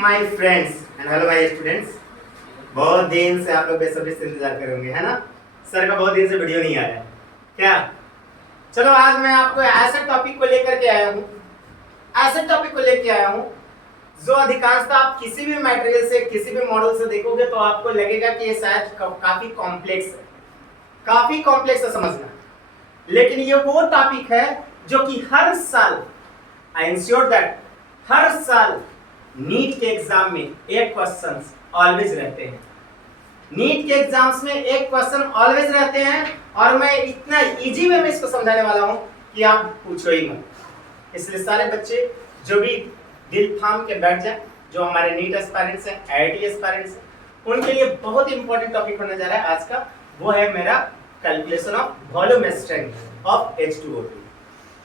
My friends and hello my students. बहुत दिन से आप लोग बेसब्री से इंतजार कर होंगे, है ना। सर का बहुत दिन से वीडियो नहीं आया क्या। चलो आज मैं आपको ऐसे टॉपिक को लेकर के आया हूँ, ऐसे टॉपिक को लेकर आया हूँ जो अधिकांशतः आप किसी भी मटेरियल से, किसी भी मॉडल से देखोगे तो आपको लगेगा कि ये शायद काफी कॉम्प्लेक्स है, काफी कॉम्प्लेक्स है समझना। लेकिन ये वो टॉपिक है जो कि हर साल, आई इंश्योर दैट, हर साल नीट के एग्जाम में एक क्वेश्चन ऑलवेज रहते हैं। नीट के एग्जाम्स में एक क्वेश्चन ऑलवेज रहते हैं और मैं इतना इजी वे में इसको समझाने वाला हूं कि आप पूछो ही मत। इसलिए सारे बच्चे जो भी दिल थाम के बैठ जाए, जो हमारे नीट एस्पायरेंट्स हैं, आईआईटी एस्पायरेंट्स हैं, उनके लिए बहुत इंपॉर्टेंट टॉपिक होने जा रहा है आज का। वो है मेरा calculation of volume strength of H2O2,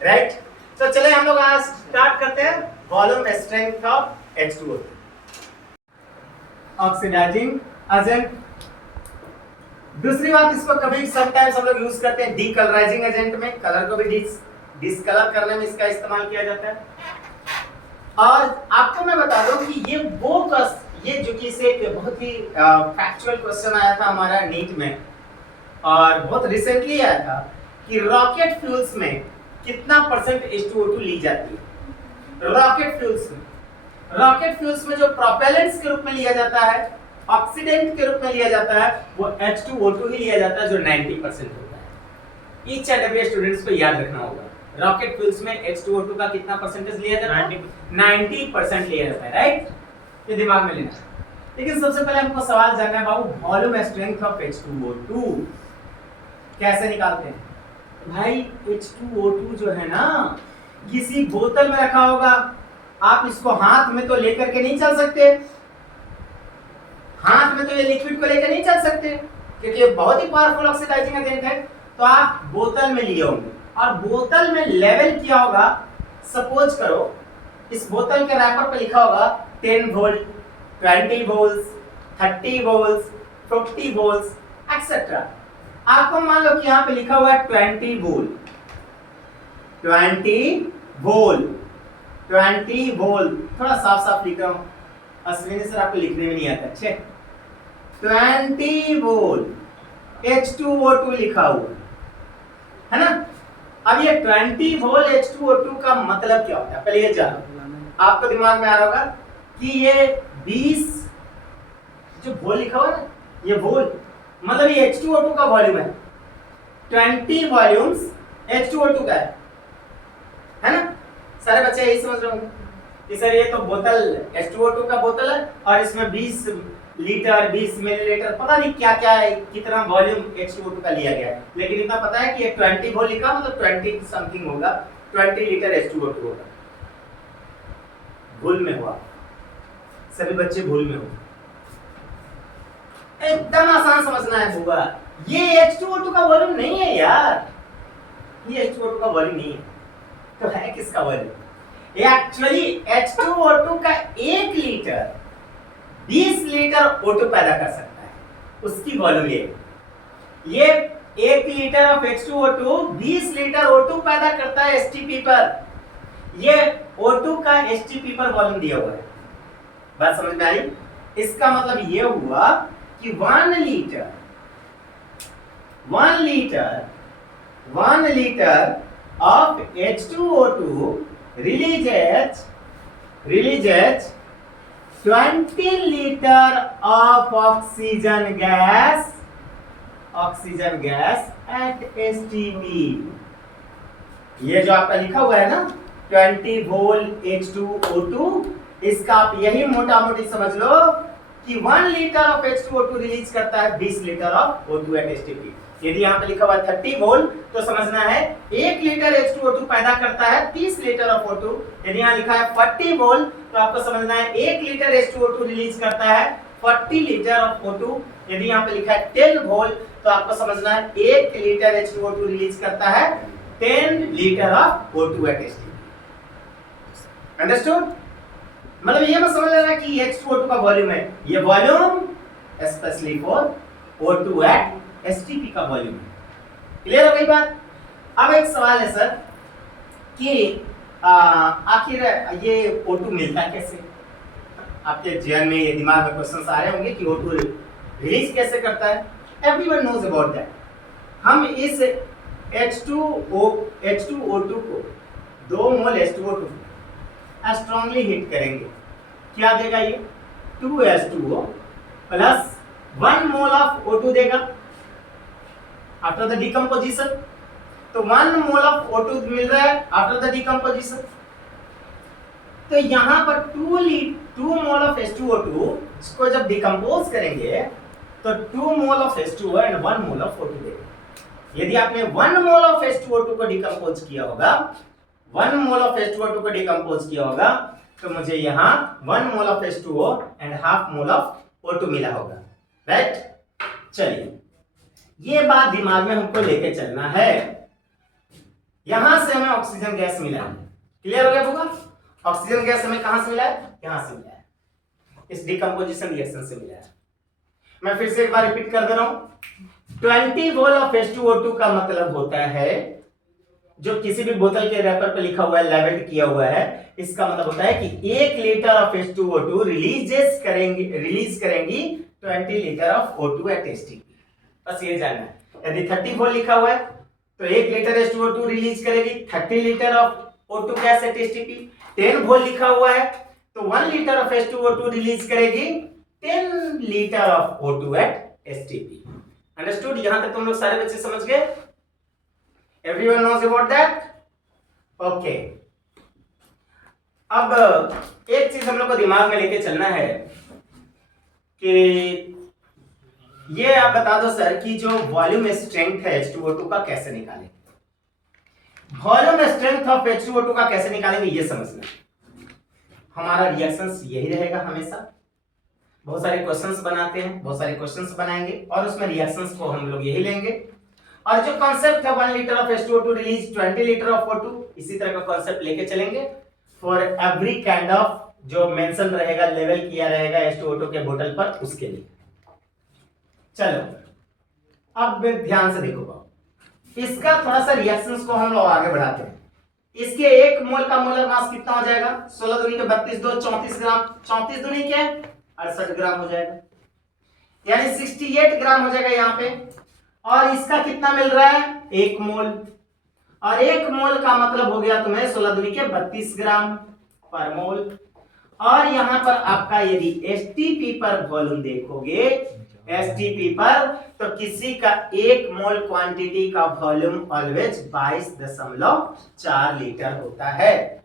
right. तो चले हम लोग आज स्टार्ट करते हैं volume strength of H2O2। Oxidising agent, दूसरी बात, इसको कभी समटाइम्स हम लोग यूज करते हैं डीकलराइजिंग एजेंट में, कलर को भी डिस्कलर करने में इसका इस्तेमाल किया जाता है। और आपको मैं बता दूं कि ये जो कि इसे एक बहुत ही फैक्चुअल क्वेश्चन आया था हमारा नीट में और बहुत रिसेंटली आया था कि रॉकेट फ्यूल्स में कितना परसेंट H2O2 ली जाती है। रॉकेट फ्यूल्स में जो प्रोपेलेंट्स के रूप में लिया जाता है, ऑक्सीडेंट के रूप में लिया जाता है, वो H2O2 ही लिया जाता है जो 90% होता है। ईच एंड एवरी स्टूडेंट्स को याद रखना होगा रॉकेट फ्यूल्स में H2O2 का कितना परसेंटेज लिया जाता है, 90% लिया जाता है, राइट। ये दिमाग में लेना। लेकिन सबसे पहले हमको सवाल जानना है बाबू, वॉल्यूम स्ट्रेंथ ऑफ H2O2 कैसे निकालते हैं। भाई H2O2 जो है ना, किसी बोतल में रखा होगा, आप इसको हाथ में तो लेकर के नहीं चल सकते, हाथ में तो ये लिक्विड को लेकर नहीं चल सकते क्योंकि ये बहुत ही पावरफुल ऑक्सीडाइजिंग एजेंट है। तो आप बोतल में लिए होंगे और बोतल में लेवल किया होगा। सपोज करो इस बोतल के रैपर पे लिखा होगा 10 volt, 20 volt, 30 volt, 50 volt etcetera. आपको मान लो कि यहाँ पे लिखा हुआ है 20 वोल्ट, 20 वोल्ट, 20 वोल्ट। थोड़ा साफ साफ लिख रहा हूँ, अश्विनी सर आपको लिखने में नहीं आता, अच्छे। 20 वोल्ट H2O2 लिखा हुआ है ना। अब ये 20 वोल्ट H2O2 का मतलब क्या होता है, पहले ये जानो। आपको दिमाग में आ रहा होगा कि ये 20 जो वोल्ट लिखा हुआ है ना, ये वोल्ट मतलब ये H2O2 का वॉल्यूम है। 20 वॉल्यूम्स H2O2 का है ना। सारे बच्चे यही समझ रहे होंगे कि सर ये तो बोतल H2O2 का बोतल है और इसमें 20 लीटर, 20 मिलीलीटर, पता नहीं क्या क्या है, कितना वॉल्यूम H2O2 का लिया गया है। लेकिन इतना पता है कि ये 20 वोल्ट लिखा मतलब 20 समथिंग होगा, 20 लीटर H2O2 होगा। भूल में हुआ, सभी बच्चे भूल में हो। एकदम आसान समझना है बुआ, ये H2O2 का वॉल्यूम नहीं है यार, ये H2O2 का वॉल्यूम नहीं है। तो है किसका वॉल्यूम? ये एक्चुअली H2O2 का 1 लीटर 20 लीटर O2 पैदा कर सकता है, उसकी वॉल्यूम ये 1 litre of H2O2 20 litre O2 पैदा करता है STP पर। ये O2 का STP पर वॉल्यूम दिया हुआ है। बात समझ में आई? इसका मतलब ये हुआ कि 1 litre of H2O2 releases 20 liter of oxygen gas at STP। ये जो आपका लिखा हुआ है ना 20 वोल्ट H2O2, इसका आप यही मोटा मोटी समझ लो कि 1 लीटर ऑफ H2O2 रिलीज करता है 20 litre of O2 at STP। यदि यहाँ पे लिखा हुआ है 30 वोल्ट तो समझना है 1 लीटर H2O2 पैदा करता है 30 लीटर ऑफ O2। यदि यहाँ लिखा है 40 वोल्ट तो आपको समझना है 1 लीटर H2O2 रिलीज करता है 40 लीटर ऑफ O2। यदि यहाँ पे लिखा है 10 वोल्ट तो आपको समझना है 1 लीटर H2O2 रिलीज करता है 10 litre of O2 at STP। Understood? मतलब ये मत समझ लेना कि H2O2 का वॉल्यूम है, ये volume specially for O2 at STP का वॉल्यूम है। क्लियर हो गई बात? अब एक सवाल है सर कि आखिर ये O2 मिलता कैसे? आपके जहन में, ये दिमाग में क्वेश्चन आ रहे होंगे कि O2 रिलीज कैसे करता है। Everyone knows about that. हम इस H2O2 को 2 मोल H2O2 स्ट्रांगली हिट करेंगे, क्या देगा ये? 2H2O plus 1 mole of O2 देगा आफ्टर द डिकम्पोजिशन। तो 1 मोल ऑफ O2 मिल रहा है आफ्टर द डिकम्पोजिशन। तो यहां पर 2 मोल ऑफ H2O2 को जब डिकम्पोज करेंगे तो 2 mole of H2O and 1 mole of O2 देगा। यदि आपने 1 मोल ऑफ H2O2 को डिकम्पोज किया होगा, 1 मोल ऑफ H2O2 को डिकम्पोज किया होगा, तो मुझे यहाँ 1 mole of H2O and half mole of O2 मिला होगा, राइट? चलिए, ये बात दिमाग में हमको लेके चलना है। यहां से हमें ऑक्सीजन गैस मिला है, क्लियर हो गया होगा? ऑक्सीजन गैस हमें कहां से मिला है? यहां से मिला है, इस डिकम्पोजिशन रिएक्शन से मिला है। मैं फिर से एक बार रिपीट कर दे रहा हूं। 20 मोल ऑफ H2O2 का मतलब होता है, जो किसी भी बोतल के रैपर पे लिखा हुआ है, लेबल्ड किया हुआ है, इसका मतलब होता है कि 1 लीटर ऑफ H2O2 रिलीज करेंगी 20 litre of O2 at STP। बस ये जानना है। यदि 30 मोल लिखा हुआ है तो 1 लीटर H2O2 रिलीज करेगी 30 litre of O2 gas at STP। 10 मोल लिखा हुआ है तो 1 लीटर ऑफ H2O2 रिलीज करेगी 10 litre of O2 at STP। Understood? यहां तक तुम लोग सारे बच्चे समझ गए? Everyone knows about that? Okay. अब एक चीज हम लोग को दिमाग में लेके चलना है कि ये आप बता दो सर कि जो वॉल्यूम स्ट्रेंथ है H2O2 का कैसे निकालेंगे? वॉल्यूम स्ट्रेंथ ऑफ H2O2 का कैसे निकालेंगे ये समझना। हमारा रिएक्शंस यही रहेगा हमेशा। बहुत सारे क्वेश्चंस बनाते हैं, बहुत सारे क्वेश्चंस बनाएंगे और उसमें रिएक्शंस को हम लोग यही लेंगे। और जो कॉन्सेप्ट है 1 litre of H2O2 release 20 litre of O2, इसी तरह का कॉन्सेप्ट लेके चलेंगे फॉर एवरी काइंड ऑफ जो मेंशन रहेगा, लेवल किया रहेगा H2O2 के बोतल पर, उसके लिए। चलो अब ध्यान से देखो, इसका थोड़ा सा रिएक्शंस को हम लोग आगे बढ़ाते हैं। इसके 1 मोल का मोलर मास कितना हो जाएगा? 16 दूनी के 32, 2 34 ग्राम। 34 दूनी के 68 ग्राम हो जाएगा, यानी 68 ग्राम हो जाएगा यहाँ पे। और इसका कितना मिल रहा है? 1 मोल। और 1 मोल का मतलब हो गया तुम्हें 16 दूनी के 32 ग्राम पर मोल। और यहां पर आपका यदि STP पर वॉल्यूम देखोगे, STP पर, तो किसी का 1 मोल क्वांटिटी का वॉल्यूम ऑलवेज 22.4 लीटर होता है।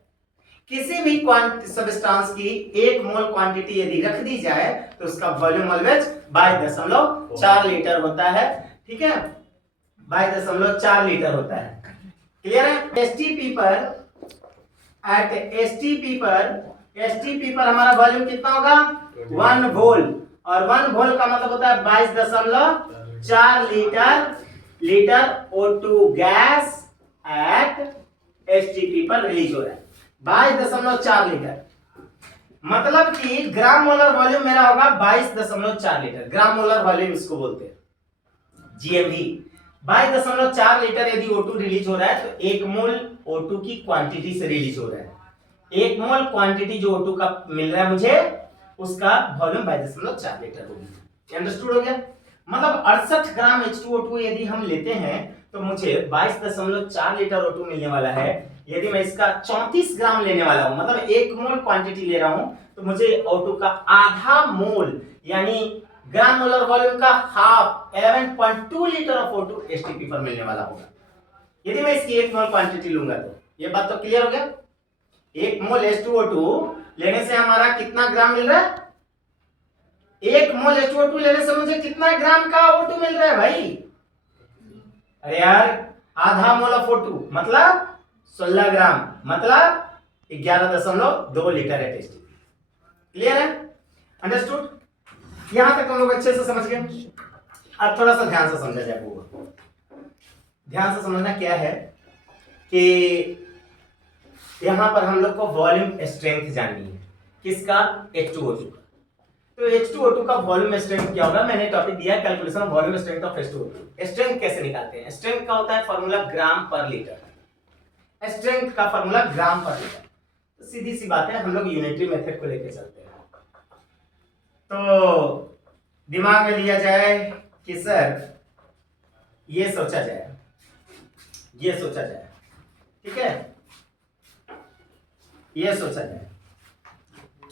किसी भी सब्सटेंस की 1 मोल क्वांटिटी यदि रख दी जाए तो उसका वॉल्यूम ऑलवेज 22.4 लीटर होता है। ठीक है, 22.4 लीटर होता है। क्लियर है? STP पर हमारा वॉल्यूम कितना होगा? 1 वोल। और 1 वोल का मतलब होता है 22.4 litre O2 gas at STP पर रिलीज हो रहा है। 22.4 लीटर मतलब कि ग्राम मोलर वॉल्यूम मेरा होगा 22.4 लीटर। ग्राम मोलर वॉल्यूम इसको बोलते हैं, GMV। 22.4 लीटर यदि O2 रिलीज हो रहा है तो 1 मोल O2 की क्वांटिटी से रिलीज हो रहा है। 1 मोल क्वांटिटी जो O2 का मिल रहा है मुझे, उसका वॉल्यूम 22.4 लीटर होगी। अंडरस्टूड हो गया? मतलब 68 ग्राम H2O2 यदि हम लेते हैं तो मुझे 22.4 लीटर O2 मिलने वाला है। यदि मैं इसका 34 ग्राम लेने वाला हूं, मतलब 1 मोल क्वांटिटी ले रहा हूं, तो मुझे O2 का आधा मोल यानी ग्राम मोलर वॉल्यूम का half 11.2 litre of O2 STP पर मिलने वाला होगा यदि मैं इसकी 1 मोल क्वांटिटी लूंगा। तो ये बात तो क्लियर हो गया? 1 मोल H2O2 लेने से हमारा कितना ग्राम मिल रहा है? 1 मोल H2O2 लेने से मुझे कितना ग्राम का O2 मिल रहा है भाई? अरे यार, आधा मोल ऑफ O2 मतलब 16 ग्राम, मतलब 11.2 लीटर है STP। क्लियर है? अंडरस्टूड? यहां तक हम लोग अच्छे से समझ गए। अब थोड़ा सा ध्यान से समझा जाए। वो ध्यान से समझना क्या है कि यहां पर हम लोग को वॉल्यूम स्ट्रेंथ जाननी है। किसका? H2O2 का। तो H2O2 का वॉल्यूम स्ट्रेंथ क्या होगा? मैंने टॉपिक दिया है calculation volume strength of H2O2। Strength कैसे निकालते हैं? स्ट्रेंथ का होता है फॉर्मूला ग्राम पर लीटर। स्ट्रेंथ का फॉर्मूला ग्राम पर लीटर। तो सीधी सी बात है, हम लोग यूनिटरी मेथड को लेकर चलते हैं। तो दिमाग में लिया जाए कि सर ये सोचा जाए, ठीक है, ये सोचा जाए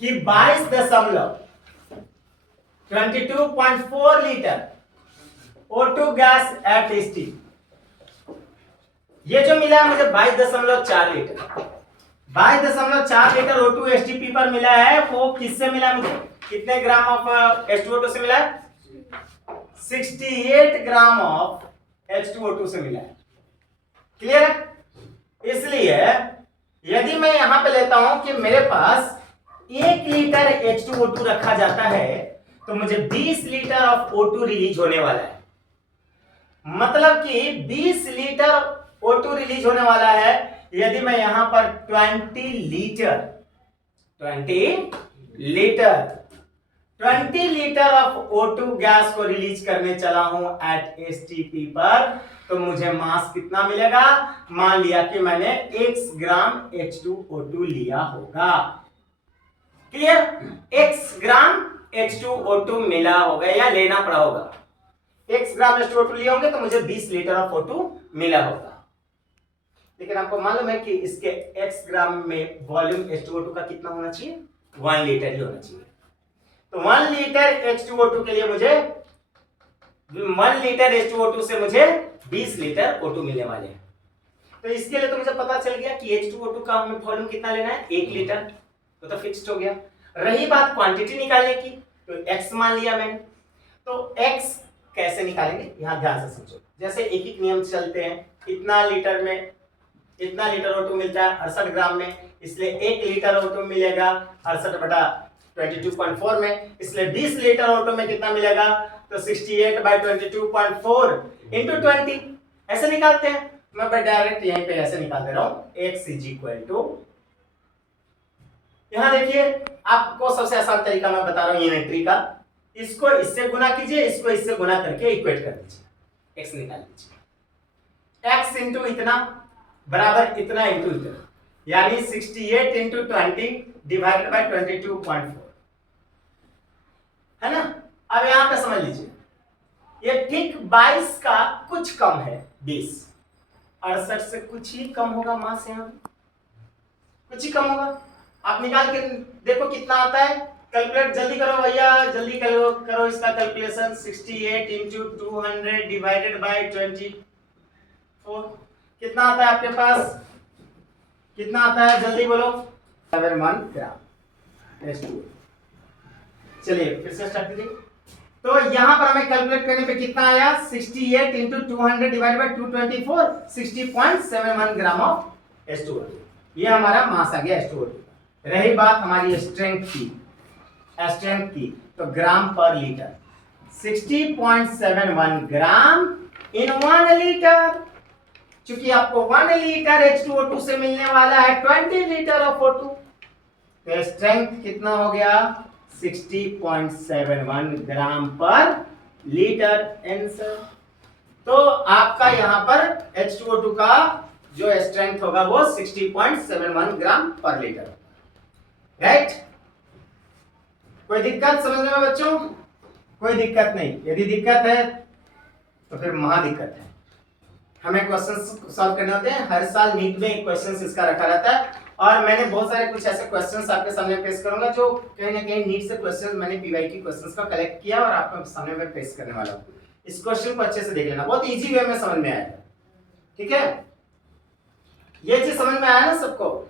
कि 22.4 litre O2 gas at ST, ये जो मिला है मुझे 22.4 लीटर, 22.4 लीटर O2 एसटीपी पर मिला है। वो किससे मिला मुझे, कितने ग्राम ऑफ H2O2 से मिला है? 68 ग्राम ऑफ H2O2 से मिला है। क्लियर है? इसलिए यदि मैं यहां पे लेता हूं कि मेरे पास 1 लीटर H2O2 रखा जाता है तो मुझे 20 लीटर ऑफ O2 रिलीज होने वाला है। मतलब कि 20 लीटर O2 रिलीज होने वाला है। यदि मैं यहां पर 20 लीटर ऑफ O2 गैस को रिलीज करने चला हूं एट एसटीपी पर, तो मुझे मास कितना मिलेगा? मान लिया कि मैंने x ग्राम H2O2 लिया होगा। क्लियर? x ग्राम H2O2 मिला होगा या लेना पड़ा होगा। x ग्राम H2O2 लिए होंगे तो मुझे 20 लीटर ऑफ O2 मिला होगा। लेकिन आपको मालूम है कि इसके x ग्राम में वॉल्यूम H2O2 का कितना होना चाहिए? 1 लीटर ही होना चाहिए। तो 1 लीटर H2O2 के लिए मुझे 1 लीटर H2O2 से मुझे 20 लीटर O2 मिलने वाले हैं। तो इसके लिए तो मुझे पता चल गया कि H2O2 का हमें वॉल्यूम कितना लेना है? 1 लीटर। तो फिक्स्ड हो गया। रही बात क्वांटिटी निकालने की, तो x मान लिया मैंने। तो x कैसे निकालेंगे, यहां ध्यान से समझो। जैसे एक एक नियम चलते हैं, इतना लीटर में इतना लीटर O2 मिलता है 68 ग्राम में, इसलिए 1 लीटर O2 मिलेगा 68/22.4 में, इसलिए 20 लीटर O2 में कितना मिलेगा? तो 68/22.4 इंटू 20 ऐसे निकालते हैं। मैं डायरेक्ट यहीं पे ऐसे निकाल दे रहा हूं। x इज इक्वल टू, यहां देखिए आपको सबसे आसान तरीका मैं बता रहा हूं यूनिटरी का। इसको इससे गुना कीजिए, इसको इससे गुना करके इक्वेट कर दीजिए, x निकाल लीजिए। x इंटू इतना बराबर इतना इंटू इतना, यानी 68 इंटू 20 डिवाइडेड बाय 22.4, है ना। अब यहां पे समझ लीजिए, ये ठीक 22 का कुछ कम है 20, 68 से कुछ ही कम होगा मास, यहां कुछ ही कम होगा। आप निकाल के देखो कितना आता है। कैलकुलेट जल्दी करो भैया, जल्दी करो इसका कैलकुलेशन। 68 इंटू 200 डिवाइडेड बाय 24 कितना आता है आपके पास? कितना आता है जल्दी बोलो? 7 ग्राम H2O। चलिए फिर से स्टार्ट कीजिए। तो यहां पर हमें कैलकुलेट करने पे कितना आया? 68 into 200 divided by 224, 60.71 gram of H2O। ये हमारा मास आ गया H2O। रही बात हमारी स्ट्रेंथ की, तो ग्राम पर लीटर 60.71 ग्राम इन 1 लीटर। चूंकि आपको 1 लीटर H2O2 से मिलने वाला है 20 लीटर ऑफ O2, तो स्ट्रेंथ कितना हो गया? 60.71 ग्राम पर लीटर आंसर। तो आपका यहां पर H2O2 का जो स्ट्रेंथ होगा वो 60.71 ग्राम पर लीटर, राइट। कोई दिक्कत समझने में बच्चों? कोई दिक्कत नहीं। यदि दिक्कत है तो फिर महा दिक्कत है। हमें क्वेश्चंस सॉल्व करने होते हैं। हर साल नीट में एक क्वेश्चंस इसका रखा रहता है, और मैंने बहुत सारे कुछ ऐसे क्वेश्चंस आपके सामने पेश करूंगा जो कहीं ना कहीं नीट से क्वेश्चंस मैंने पीवाईक्यू क्वेश्चंस का कलेक्ट किया और आपके सामने मैं पेश करने वाला हूं। इस क्वेश्चन को अच्छे से देख लेना, बहुत इजी वे में समझ में आएगा, ठीक है। ये चीज समझ में आया ना सबको?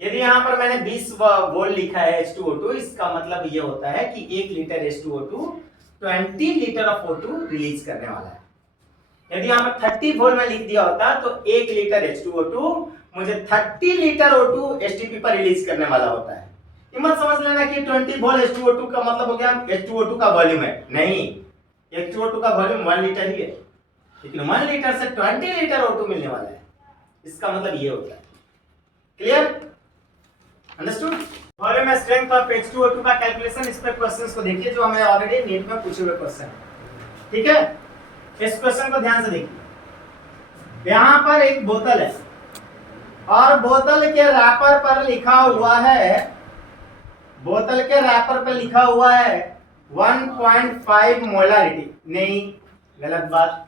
यदि यहां पर मैंने 20 वोल्ट लिखा है H2O2, इसका मतलब ये होता है कि 1 litre H2O2 20 litre of O2 release करने वाला है। यदि यहां पर 30 वोल्ट में लिख दिया होता तो 1 लीटर H2O2 मुझे 30 लीटर O2 एसटीपी पर रिलीज करने वाला होता है। ये मत समझ लेना कि 20 वोल्ट H2O2 का मतलब हो गया H2O2 का वॉल्यूम है, नहीं। H2O2 का वॉल्यूम 1 लीटर ही है, लेकिन 1 लीटर से 20 लीटर O2 मिलने वाला है, इसका मतलब ये होता है। Clear? Understood? Volume and strength of H2O2 का कैलकुलेशन, इस पे क्वेश्चंस को देखिए जो हमें ऑलरेडी नीट में पूछे हुए क्वेश्चन है, ठीक है। इस क्वेश्चन को ध्यान से देखिए। यहां पर एक बोतल है और बोतल के रैपर पर लिखा हुआ है, बोतल के रैपर पर लिखा हुआ है 1.5 मोलारिटी, नहीं गलत बात,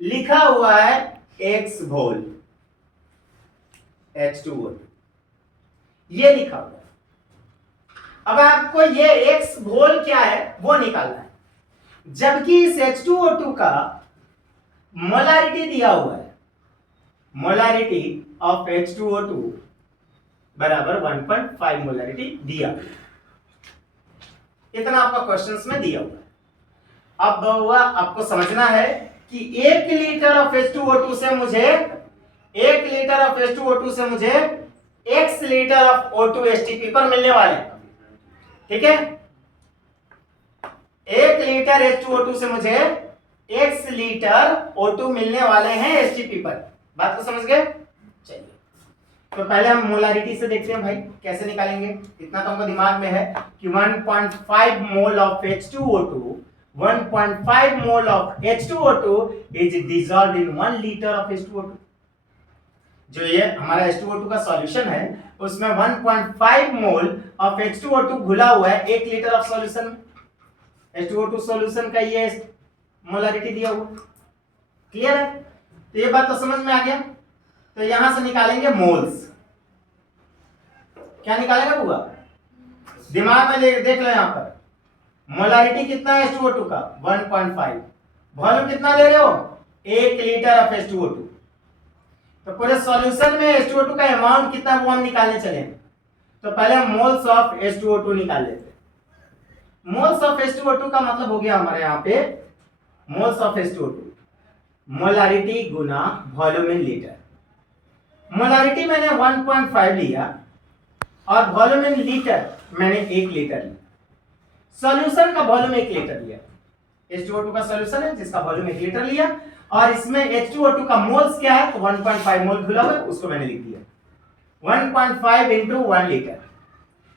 लिखा हुआ है x घोल H2O, ये लिखा हुआ है। अब आपको ये x घोल क्या है वो निकालना है, जबकि इस H2O2 का मोलारिटी दिया हुआ है, मोलारिटी ऑफ H2O2 बराबर 1.5 मोलारिटी दिया, इतना आपका क्वेश्चंस में दिया हुआ है। अब हुआ आपको समझना है कि 1 लीटर ऑफ H2O2 से मुझे 1 लीटर ऑफ H2O2 से मुझे x litre of O2 STP पर मिलने वाले हैं, ठीक है। 1 लीटर H2O2 से मुझे x लीटर O2 मिलने वाले हैं STP पर, बात को समझ गए। चलिए तो पहले हम मोलारिटी से देखते हैं भाई कैसे निकालेंगे। इतना तो हमको दिमाग में है कि 1.5 mole of H2O2 1.5 mole of H2O2 is dissolved in 1 litre of H2O2। जो ये हमारा H2O2 का सॉल्यूशन है उसमें 1.5 मोल ऑफ H2O2 घुला हुआ है 1 लीटर ऑफ सॉल्यूशन में। H2O2 सॉल्यूशन का ये मोलारिटी दिया हुआ, क्लियर है। तो ये बात तो समझ में आ गया। तो यहां से निकालेंगे मोल्स, क्या निकालेगा बुआ, दिमाग में देख लो। यहां पर मोलारिटी कितना है H2O2 का 1.5, वॉल्यूम कितना ले रहे हो 1 लीटर ऑफ H2O2। तो पूरे सॉल्यूशन में H2O2 का अमाउंट कितना वो हम निकालने चले। तो पहले हम मोल्स ऑफ H2O2 निकाल लेते हैं। मोल्स ऑफ H2O2 का मतलब हो गया हमारे यहाँ पे moles of H2O2 molarity Guna volume in litre. Molarity मैंने 1.5 लिया और वॉल्यूम इन लीटर मैंने 1 लीटर लिया। सॉल्यूशन का वॉल्यूम 1 लीटर लिया, H2O2 का सॉल्यूशन है जिसका वॉल्यूम 1 लीटर लिया, और इसमें H2O2 का मोल्स क्या है तो 1.5 मोल खुला हुआ है, उसको मैंने लिख दिया 1.5 इंटू 1 लीटर,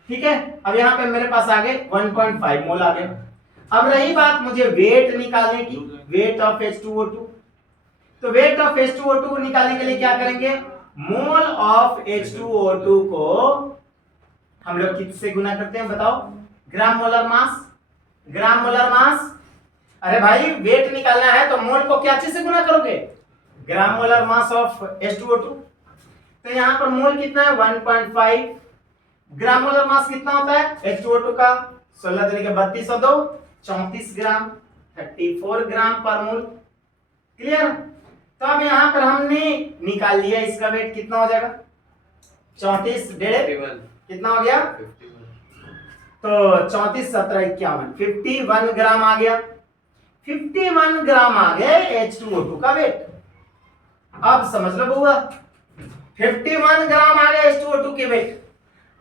ठीक है। अब यहाँ पे मेरे पास आ गए 1.5 मोल आ गए। अब रही बात मुझे वेट निकालने की, वेट ऑफ H2O2। तो वेट ऑफ H2O2 निकालने के लिए क्या करेंगे, मोल ऑफ H2O2 को हम लोग किससे गुना करते हैं बताओ, ग्राम मोलर मास, ग्राम मोलर मास। अरे भाई वेट निकालना है तो मोल को क्या चीज से गुना करोगे, ग्राम मोलर मास ऑफ H2O2। तो यहां पर मोल कितना है 1.5, ग्राम मोलर मास कितना होता है H2O2 का 16 दिने के 32 और 2 34 ग्राम, 34 ग्राम पर मोल, क्लियर। तो अब यहां पर हमने निकाल लिया इसका वेट कितना हो जाएगा 34 डेढ़ कितना हो गया 51। तो 34 17 51 51 ग्राम आ गया, 51 ग्राम आ गए H2O2 का वेट। अब समझ लो बुआ 51 ग्राम आ गए H2O2 के वेट।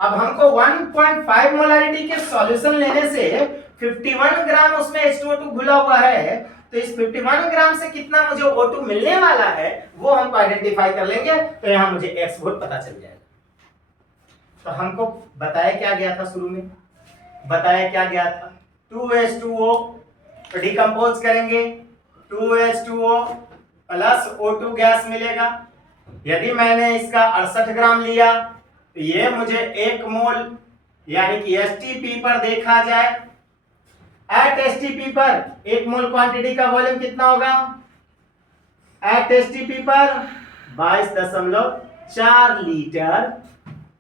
अब हमको 1.5 मोलारिटी के सॉल्यूशन लेने से 51 ग्राम उसमें H2O2 घुला हुआ है, तो इस 51 ग्राम से कितना मुझे O2 मिलने वाला है वो हमको आइडेंटिफाई कर लेंगे। तो यहां मुझे X वोट पता चल जाएगा। तो हमको बताया क्या गया था, शुरू में बताया क्या गया था 2H2O, तो डिकम्पोज करेंगे 2H2O प्लस O2 गैस मिलेगा। यदि मैंने इसका 68 ग्राम लिया तो ये मुझे 1 मोल यानी कि STP पर देखा जाए, एट STP पर 1 मोल क्वांटिटी का वॉल्यूम कितना होगा, एट STP पर 22.4 लीटर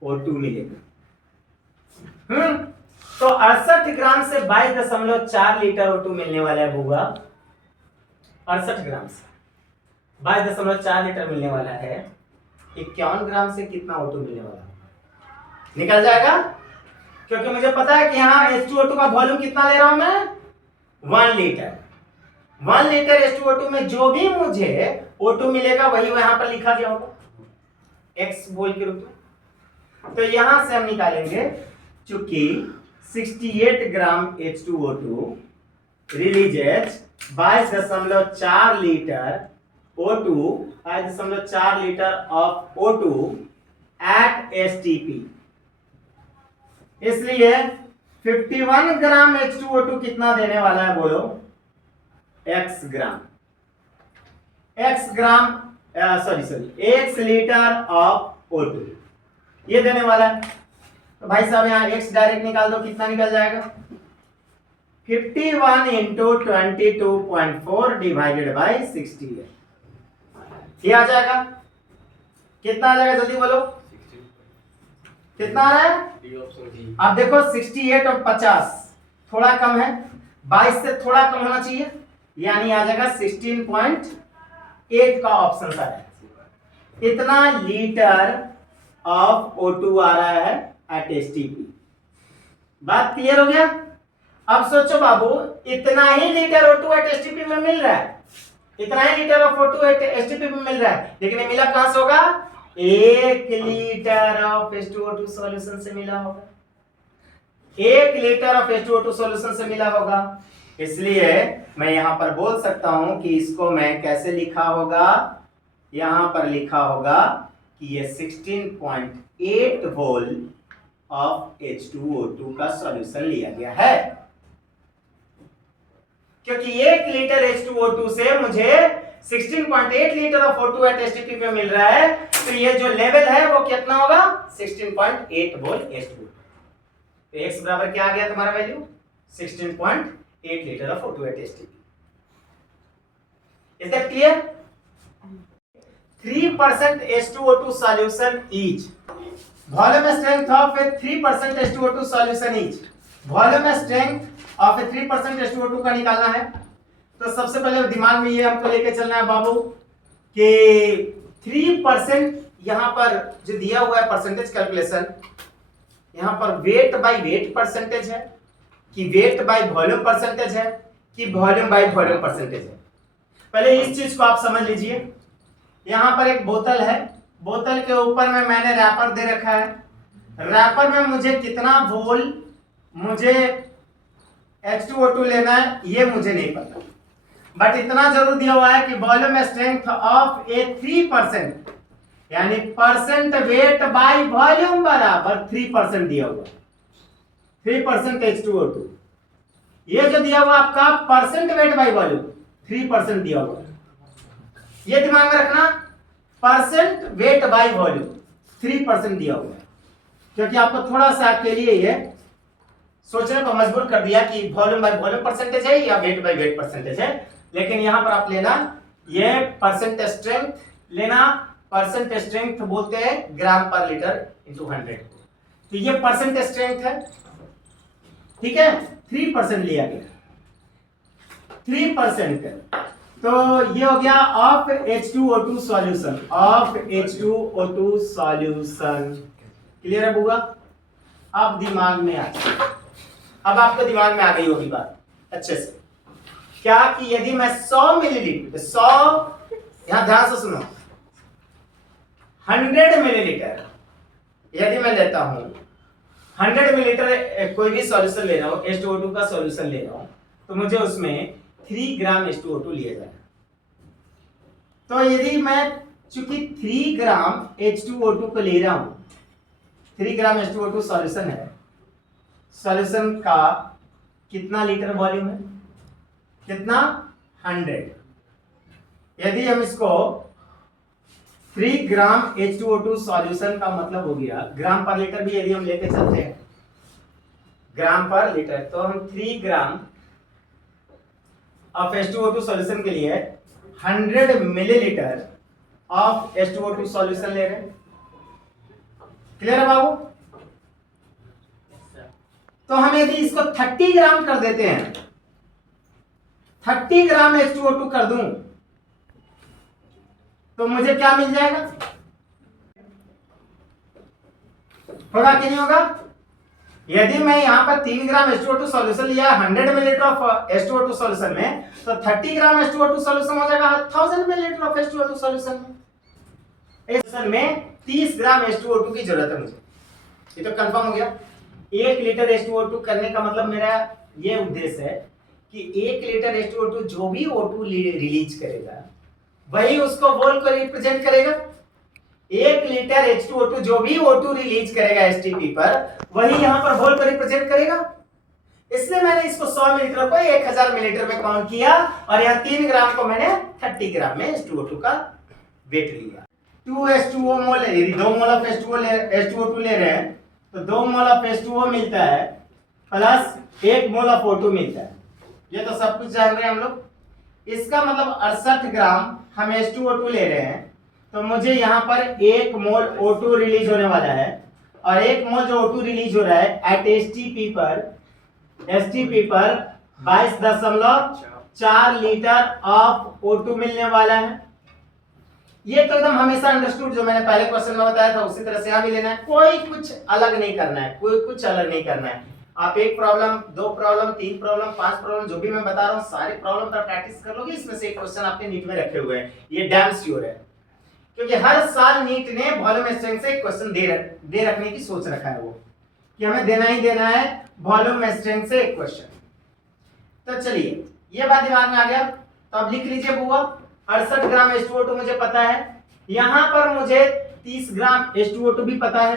O2 मिलेगा। तो 68 ग्राम से 22.4 लीटर O2 मिलने वाला है बुआ, 68 ग्राम से 22.4 लीटर मिलने वाला है। 51 ग्राम से कितना O2 मिलने वाला है निकल जाएगा, क्योंकि मुझे पता है कि यहाँ H2O2 का वॉल्यूम कितना ले रहा हूं मैं 1 लीटर। 1 लीटर H2O2 में जो भी मुझे O2 मिलेगा वही वहां पर लिखा गया होगा X मोल के रूप में। तो यहां से हम निकालेंगे चूंकि 68 gram H2O2 releases 22.4 litre O2, 22.4 litre of O2 at STP, इसलिए 51 ग्राम H2O2 कितना देने वाला है बोलो X gram, X gram sorry X litre of O2 ये देने वाला है। तो भाई साहब यहाँ X डायरेक्ट निकाल दो, कितना निकल जाएगा 51 इंटू 22.4 डिवाइडेड बाई 68, ये आ जाएगा। कितना आ जाएगा जल्दी बोलो, कितना आ रहा है? आप देखो 68 और 50 थोड़ा कम है, 22 से थोड़ा कम होना चाहिए, यानी आ जाएगा 16.8 का ऑप्शन आ है। इतना लीटर ऑफ O2 आ रहा है एट एसटीपी। बात क्लियर हो गया? अब सोचो बाबू, इतना ही लीटर O2 एट एसटीपी में मिल रहा है, इतना ही litre of O2 at STP में मिल रहा है, लेकिन ये मिला कहां से होगा? 1 लीटर ऑफ H2O2 सॉल्यूशन से मिला होगा, 1 लीटर ऑफ H2O2 सॉल्यूशन से मिला होगा। इसलिए मैं यहां पर बोल सकता हूं कि इसको मैं कैसे लिखा होगा, यहां पर लिखा होगा कि ये 16.8 मोल ऑफ H2O2 का सॉल्यूशन लिया गया है, क्योंकि 1 लीटर H2O2 से मुझे 16.8 litre of O2 at STP पे मिल रहा है, तो ये जो लेवल है वो कितना होगा? 16.8 मोल H2O2। तो x बराबर क्या आ गया तुम्हारा value? 16.8 litre of O2 at STP. Is that clear? 3% H2O2 solution each. Volume strength of a 3% H2O2 solution each. Volume strength of a 3% H2O2 का निकालना है। तो सबसे पहले दिमाग में ये हमको लेके चलना है बाबू कि 3% यहाँ पर जो दिया हुआ है परसेंटेज कैलकुलेशन, यहाँ पर वेट बाय वेट परसेंटेज है कि वेट बाय वॉल्यूम परसेंटेज है कि वॉल्यूम बाय वॉल्यूम परसेंटेज है। पहले इस चीज को आप समझ लीजिए। यहाँ पर एक बोतल है, बोतल के ऊपर में मैंने रैपर दे रखा है, रैपर में मुझे कितना वोल मुझे H2O2 लेना है ये मुझे नहीं पता, बट इतना जरूर दिया हुआ है कि वॉल्यूम स्ट्रेंथ ऑफ ए 3%, यानी परसेंट वेट बाय वॉल्यूम बराबर 3% दिया हुआ, 3% H2O2। ये जो दिया हुआ आपका परसेंट वेट बाय वॉल्यूम 3% दिया हुआ, ये दिमाग में रखना, परसेंट वेट बाय वॉल्यूम 3% दिया हुआ है, क्योंकि आपको थोड़ा सा आपके लिए ये सोचने को मजबूर कर दिया कि वॉल्यूम बाय वॉल्यूम परसेंटेज है या वेट बाय वेट परसेंटेज है। लेकिन यहां पर आप लेना ये परसेंट स्ट्रेंथ लेना, परसेंट स्ट्रेंथ बोलते हैं ग्राम पर लीटर इंटू 100, तो ये परसेंट स्ट्रेंथ है, ठीक है। 3% लिया गया, 3%, तो ये हो गया of H2O2 solution, of H2O2 solution. Clear है बुआ? अब दिमाग में आ गया, अब आपको दिमाग में आ गई होगी बात अच्छे से, क्या कि यदि मैं 100 मिलीलीटर, 100, यहां ध्यान से सुनो, 100 मिलीलीटर यदि मैं लेता हूं, 100 मिलीलीटर कोई भी सॉल्यूशन ले रहा हूं, H2O2 का सॉल्यूशन ले रहा हूं, तो मुझे उसमें 3 ग्राम H2O2 लिया जाएगा। तो यदि मैं चूंकि 3 ग्राम H2O2 को ले रहा हूं, 3 ग्राम H2O2 सॉल्यूशन है, सॉल्यूशन का कितना लीटर वॉल्यूम है? कितना? 100। यदि हम इसको 3 ग्राम H2O2 सॉल्यूशन का मतलब हो गया, ग्राम पर लीटर भी यदि हम लेके चलते हैं ग्राम पर लीटर, तो हम 3 ग्राम ऑफ H2O2 सॉल्यूशन के लिए 100 मिलीलीटर ऑफ H2O2 सॉल्यूशन ले रहे हैं। क्लियर है बाबू? तो हम यदि इसको 30 ग्राम कर देते हैं, 30 ग्राम H2O2 कर दूं, तो मुझे क्या मिल जाएगा? होगा कि नहीं होगा? यदि मैं यहां पर 3 ग्राम H2O2 सॉल्यूशन लिया 100 मिलीलीटर ऑफ H2O2 सॉल्यूशन में, तो 30 ग्राम H2O2 सॉल्यूशन हो जाएगा 1000 मिलीलीटर ऑफ H2O2 सॉल्यूशन में। इस सॉल्यूशन में 30 ग्राम H2O2 की जरूरत है मुझे, ये तो कंफर्म हो गया। 1 लीटर H2O2 करने का मतलब मेरा ये उद्देश्य है कि 1 लीटर H2O2 जो भी O2 रिलीज करेगा वही उसको वोल को रिप्रेजेंट करेगा। 1 लीटर H2O2 जो भी O2 रिलीज करेगा एसटीपी पर, वही यहां पर वोल को रिप्रेजेंट करेगा। इसलिए मैंने इसको 100 मिलीलीटर को 1000 मिलीलीटर में काउंट किया, और यहाँ 3 ग्राम को मैंने 30 ग्राम में H2O2 का वेट लिया। 2 H2O मोल, यदि 2 मोल ऑफ H2O2 ले रहे हैं तो 2 मोल ऑफ H2O मिलता है प्लस 1 मोल ऑफ O2 मिलता है। ये तो सब कुछ जान रहे हैं हम लोग। इसका मतलब 68 ग्राम हम H2O2 ले रहे हैं, तो मुझे यहाँ पर 1 मोल O2 रिलीज होने वाला है, और 1 मोल जो O2 रिलीज हो रहा है एट STP पर 22.4 लीटर ऑफ O2 मिलने वाला है। ये तो एकदम हमेशा अंडरस्टूड, जो मैंने पहले क्वेश्चन में बताया था उसी तरह से यहाँ भी लेना है, कोई कुछ अलग नहीं करना है, कोई कुछ अलग नहीं करना है। आप 1 प्रॉब्लम, 2 प्रॉब्लम, 3 प्रॉब्लम, 5 प्रॉब्लम, जो भी मैं बता रहा हूँ सारे प्रॉब्लम पर प्रैक्टिस कर लोगे, इसमें से एक क्वेश्चन आपके नीट में रखे हुए हैं, ये डैम श्योर है, क्योंकि हर साल नीट ने वॉल्यूम स्ट्रेंथ से एक क्वेश्चन दे रखने की सोच रखा है, वो कि हमें देना ही देना है वॉल्यूम स्ट्रेंथ से एक क्वेश्चन। तो चलिए ये बात दिमाग में आ गया, तो अब लिख लीजिए बुआ, 68 ग्राम H2O2 मुझे पता है, यहां पर मुझे 30 ग्राम H2O2 भी पता है।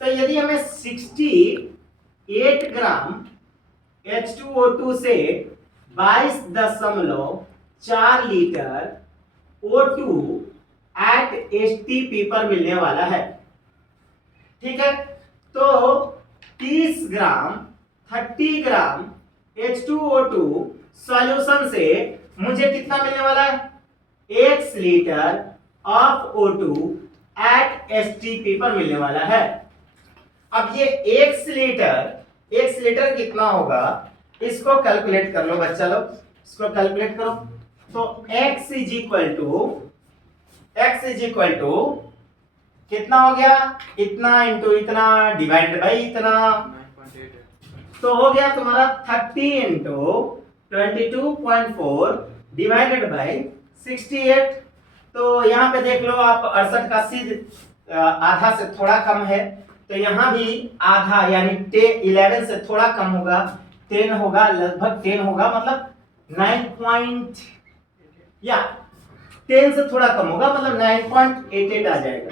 तो यदि हमें 68 ग्राम H2O2 से 22.4 लीटर O2 एट STP पर मिलने वाला है, ठीक है। तो 30 ग्राम H2O2 सॉल्यूशन से मुझे कितना मिलने वाला है, 1 litre of O2 at STP पर मिलने वाला है। अब ये 1 लीटर कितना होगा, इसको कैलकुलेट कर लो बच्चा लोग, इसको कैलकुलेट करो। तो x इज इक्वल टू कितना हो गया, इतना इंटू इतना डिवाइडेड बाई इतना, तो हो गया तुम्हारा 30 इंटू 22.4 डिवाइडेड बाई 68। तो यहाँ पे देख लो आप, 68 का सीध आधा से थोड़ा कम है, तो यहाँ भी आधा यानी 11 से थोड़ा कम होगा, 10 होगा, लगभग 10 होगा, मतलब 9 या 10 से थोड़ा कम होगा, मतलब 9.88 आ जाएगा।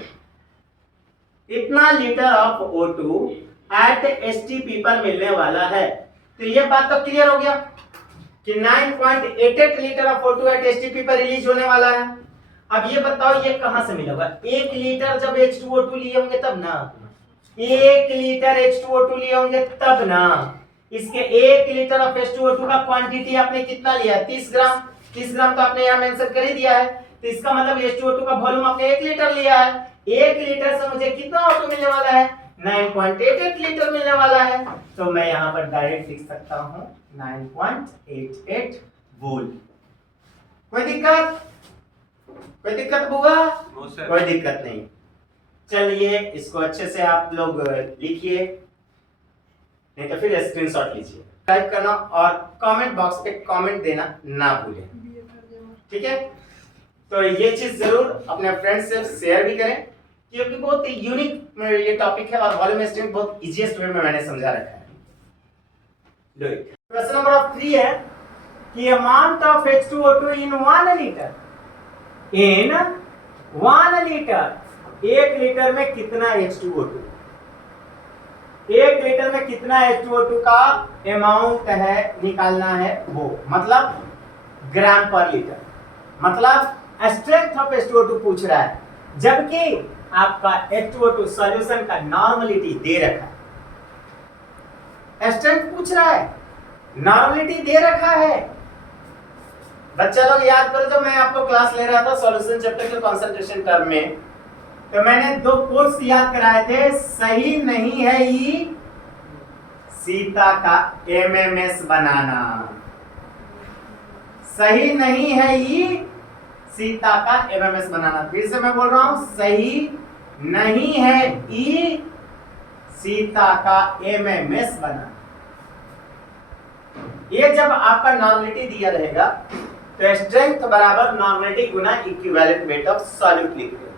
इतना litre of O2 at STP पर मिलने वाला है। तो ये बात तो क्लियर हो गया कि 9.88 litre of O2 at STP पर रिलीज होने वाला है। अब ये बताओ ये कहां से मिला होगा, 1 लीटर जब H2O2 लिए होंगे तब ना, 1 लीटर H2O2 लिए होंगे तब ना। इसके 1 लीटर ऑफ H2O2 का क्वांटिटी आपने कितना लिया, 30 ग्राम। 30 ग्राम तो आपने यहाँ मेंशन कर ही दिया है, तो इसका मतलब H2O2 का वॉल्यूम आपने 1 लीटर लिया है। 1 लीटर से मुझे कितना O2 मिलने वाला है, 9.88 लीटर मिलने वाला है। तो मैं यहाँ पर डायरेक्ट लिख सकता हूँ 9.88 वोल्ट। कोई दिक्कत होगा? कोई दिक्कत नहीं। चलिए इसको अच्छे से आप लोग लिखिए, नहीं तो फिर स्क्रीनशॉट लीजिए, टाइप करना और कमेंट बॉक्स पे कमेंट देना ना भूलें, ठीक है। तो ये चीज जरूर अपने फ्रेंड्स से शेयर भी करें, क्योंकि बहुत यूनिक ये टॉपिक है और वॉल्यूम स्ट्रेंथ बहुत इजीएस्ट वे में मैंने समझा रखा है। क्वेश्चन नंबर 3 है कि amount of H2O2 in 1 litre, in 1 litre, 1 litre में कितना H2O2, 1 लीटर में कितना H2O2 का अमाउंट है निकालना है, वो मतलब ग्राम पर लीटर, मतलब स्ट्रेंथ ऑफ H2O2 पूछ रहा है, जबकि आपका H2O2 सॉल्यूशन का नॉर्मलिटी दे रखा है। स्ट्रेंथ पूछ रहा है, नॉर्मलिटी दे रखा है। बच्चा लोग याद करो, जब मैं आपको क्लास ले रहा था सॉल्यूशन चैप्टर के कंसंट्रेशन टर्म में, तो मैंने 2 कोट्स याद कराए थे, सही नहीं है ई सीता का MMS बनाना, सही नहीं है ई सीता का MMS बनाना। फिर से मैं बोल रहा हूं, सही नहीं है ई सीता का MMS बनाना। ये जब आपका नॉर्मलिटी दिया रहेगा तो स्ट्रेंथ बराबर normality Guna equivalent weight of solid लिखते हैं,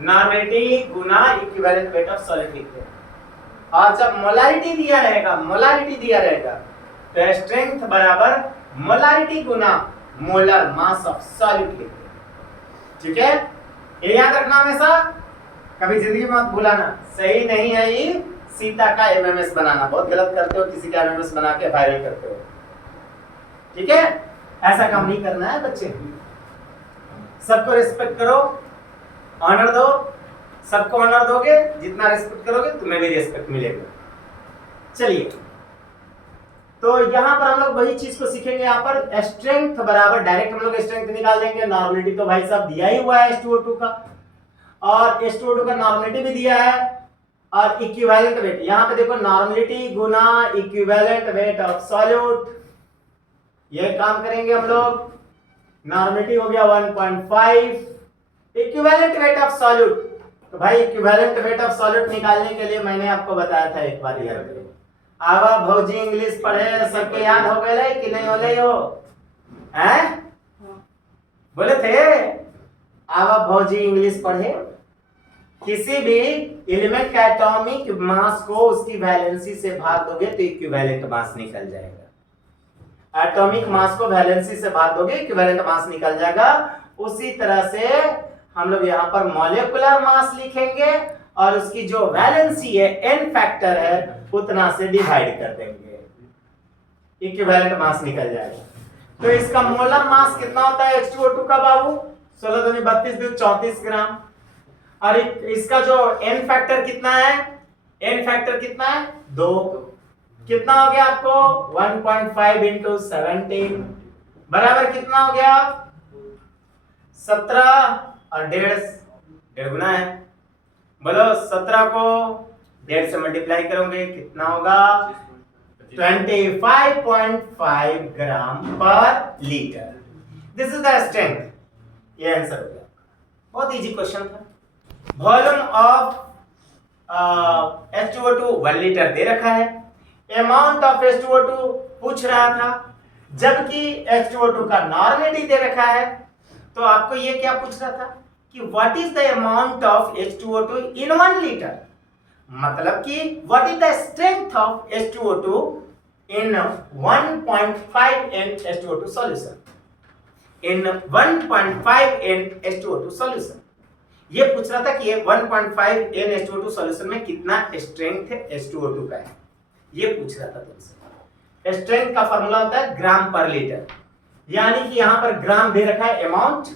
normality Guna equivalent weight of solid लिखते हैं। और जब मोलारिटी दिया रहेगा तो स्ट्रेंथ बराबर molarity Guna molar mass of solid लिखते हैं, ठीक है। ये याद रखना हमेशा, कभी जिंदगी में मत भूलाना। सही नहीं है ये सीता का MMS बनाना, बहुत गलत करते हो, किसी का MMS बना के वायरल करते हो, ठीक है। ऐसा काम नहीं करना है बच्चे, सबको रिस्पेक्ट करो, ऑनर दो, सबको ऑनर दोगे, जितना रिस्पेक्ट करोगे तुम्हें भी रिस्पेक्ट मिलेगा। चलिए तो यहाँ पर हम लोग वही चीज को सीखेंगे। यहाँ पर स्ट्रेंथ बराबर डायरेक्ट हम लोग स्ट्रेंथ निकाल देंगे। नॉर्मलिटी तो भाई साहब दिया ही हुआ है H2O2 का, और H2O2 का नॉर्मलिटी भी दिया है, और इक्विवेलेंट वेट यहाँ पे देखो, normality Guna equivalent weight of solute, ये काम करेंगे हम लोग। नॉर्मलिटी हो गया 1.5, इक्विवेलेंट वेट ऑफ सॉल्यूट, तो भाई इक्विवेलेंट वेट ऑफ सॉल्यूट निकालने के लिए मैंने आपको बताया था एक बार, याद करो। आवा भौजी इंग्लिश पढ़े सबके याद हो गए कि नहीं होले हो, हैं? बोले थे आवा भौजी इंग्लिश पढ़े। किसी भी एलिमेंट का एटॉमिक मास को उसकी वैलेंसी से भाग दोगे तो इक्विवेलेंट मास निकल जाएगा। एटॉमिक मास को वैलेंसी से भाग दोगे इक्विवेलेंट मास निकल जाएगा। उसी तरह से हम लोग यहाँ पर मॉलिक्यूलर मास लिखेंगे और उसकी जो वैलेंसी है n फैक्टर है उतना से डिवाइड कर देंगे, इक्विवेलेंट मास निकल जाएगा। तो इसका मोलर मास कितना होता है H2O2 का बाबू? 16 दूनी 32 34 ग्राम। और इसका जो n फैक्टर कितना है? n फैक्टर कितना है? 2। कितना हो गया आपको? 1.5 इंटू 17 बराबर कितना हो गया? 17 और 1.5 गुना है। बोलो 17 को 1.5 से मल्टीप्लाई करोगे कितना होगा? 25.5 ग्राम पर litre. This is the strength. ये आंसर हो गया। बहुत इजी क्वेश्चन था। वॉल्यूम ऑफ H2O2 1 लीटर दे रखा है, अमाउंट ऑफ H2O2 पूछ रहा था, जबकि H2O2 का नॉर्मलिटी दे रखा है। तो आपको ये क्या पूछ रहा था कि what is the amount of H2O2 in 1 litre, मतलब कि what is the strength of H2O2 in 1.5 n H2O2 solution, in 1.5 n H2O2 solution. ये पूछ रहा था कि ये 1.5 n H2O2 सॉल्यूशन में कितना स्ट्रेंथ है H2O2 का है, ये पूछ रहा था तुमसे। स्ट्रेंथ का फार्मूला होता है ग्राम पर लीटर, यानी कि यहाँ पर ग्राम दे रखा है अमाउंट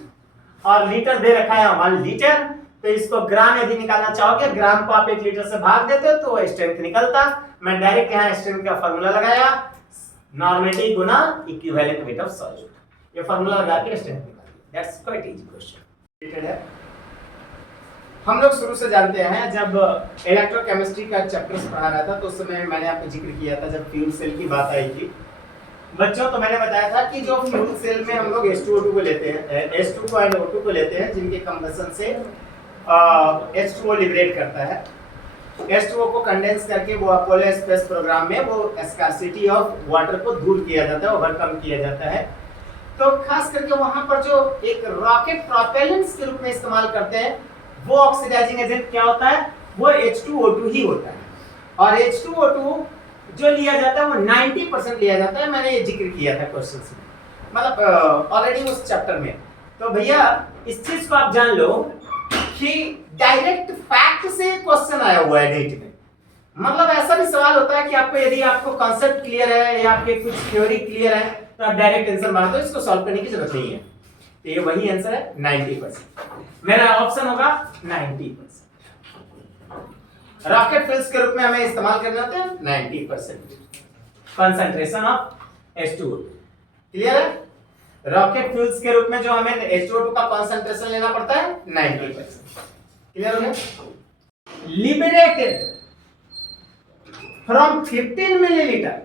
और लीटर दे रखा है 1 लीटर। तो इसको ग्राम यदि निकालना चाहोगे, ग्राम को आप 1 लीटर से भाग देते हो तो स्ट्रेंथ निकलता। मैं डायरेक्ट यहाँ स्ट्रेंथ का फार्मूला लगाया, normality Guna equivalent weight of solute. ये फार्मूला लगा के स्ट्रेंथ निकाल दिया। That's quite easy question. हम लोग शुरू से जानते हैं, जब इलेक्ट्रोकेमिस्ट्री का चैप्टर्स पढ़ा रहा था तो उस समय मैंने आपको जिक्र किया था, जब फ्यूल सेल की बात आई थी बच्चों, तो मैंने बताया था कि जो फ्यूल सेल में हम लोग H2O2 को लेते हैं, H2 को एंड O2 को लेते हैं, जिनके कंबसन से H2O लिबरेट करता है। H2O को कंडेंस करके वो अपोलो स्पेस प्रोग्राम में वो स्कार्सिटी ऑफ वाटर को दूर किया जाता है, ओवरकम किया जाता है। तो खास करके वहां पर जो एक रॉकेट प्रोपेलेंट्स के रूप में इस्तेमाल करते हैं, वो ऑक्सीडाइजिंग एजेंट क्या होता है? वो H2O2 ही होता है। और H2O2 जो लिया जाता है वो 90% लिया जाता है। मैंने ये जिक्र किया था क्वेश्चंस में, मतलब ऑलरेडी उस चैप्टर में। तो भैया इस चीज को आप जान लो कि डायरेक्ट फैक्ट से क्वेश्चन आया हुआ है नीट में। मतलब ऐसा भी सवाल होता है कि आपको, यदि आपको कॉन्सेप्ट क्लियर है या आपके कुछ थ्योरी क्लियर है तो आप डायरेक्ट आंसर मार दो, इसको सॉल्व करने की जरूरत नहीं है। तो ये वही आंसर है 90%। मेरा ऑप्शन होगा 90%। रॉकेट फ्यूल्स के रूप में हमें इस्तेमाल करने होते हैं 90% कंसंट्रेशन ऑफ H2O। क्लियर है? रॉकेट फ्यूल्स के रूप में जो हमें H2O2 का कंसंट्रेशन लेना पड़ता है 90%। क्लियर हो गया? लिबरेटेड फ्रॉम 15 मिलीलीटर,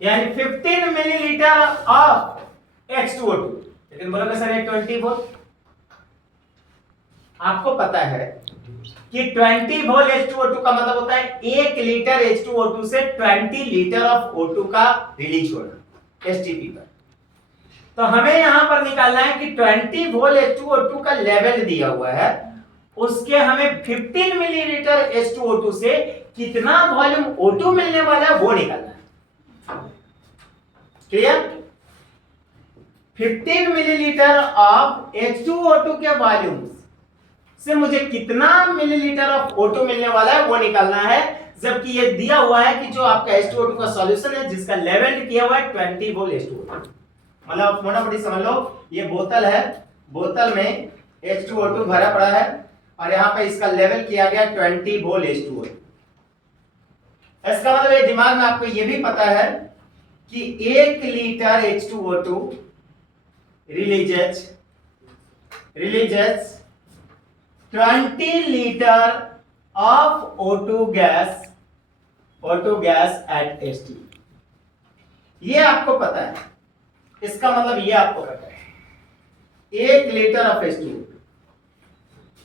यानी 15 मिलीलीटर ऑफ H2O2। लेकिन बोलोगे सर 20 वोल्ट। आपको पता है कि 20 वोल्ट H2O2 का मतलब होता है 1 लीटर H2O2 से 20 लीटर ऑफ O2 का रिलीज होना STP पर। तो हमें यहां पर निकालना है कि 20 वोल्ट H2O2 का लेवल दिया हुआ है, उसके हमें 15 मिलीलीटर H2O2 से कितना वॉल्यूम O2 मिलने वाला है वो निकालना है। क्लियर? 15 मिलीलीटर ऑफ H2O2 के वॉल्यूम से मुझे कितना मिलीलीटर ऑफ O2 मिलने वाला है वो निकालना है, जबकि ये दिया हुआ है कि जो आपका H2O2 का सॉल्यूशन है जिसका लेवल किया हुआ है 20 वोल्ट H2O2। मतलब मोटामोटी समझ लो, ये बोतल है, बोतल में H2O2 भरा पड़ा है और यहाँ पे इसका लेवल किया गया 20 वोल्ट H2O2। इसका मतलब ये दिमाग में आपको ये भी पता है कि 1 litre H2O2 releases 20 litre of O2 gas at ST। ये आपको पता है, इसका मतलब ये आपको पता है 1 लीटर ऑफ H2O2,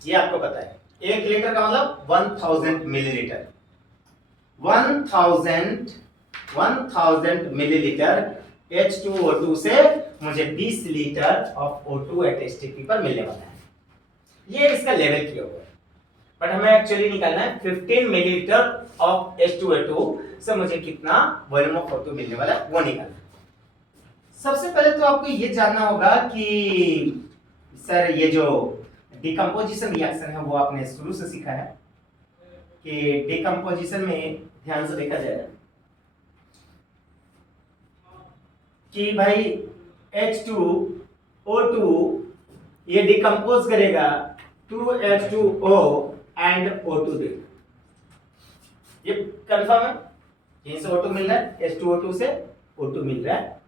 ये आपको पता है 1 लीटर का मतलब 1000 मिलीलीटर। 1000 मिलीलीटर H2O2 से मुझे 20 litre of O2 at STP पर मिलने वाला है। ये इसका लेवल किया हुआ है, बट हमें एक्चुअली निकालना है 15 मिलीलीटर ऑफ H2O2 से मुझे कितना वॉल्यूम ऑफ O2 मिलने वाला है वो निकालना है। सबसे पहले तो आपको ये जानना होगा कि सर ये जो डिकम्पोजिशन रिएक्शन है वो आपने शुरू से सीखा है कि डिकम्पोजिशन में ध्यान से देखा जाए कि भाई H2O2 ये डिकम्पोज करेगा 2H2O एंड O2 देगा। ये कंफर्म है, यहीं से O2 मिल रहा है, H2O2 से O2 मिल रहा है,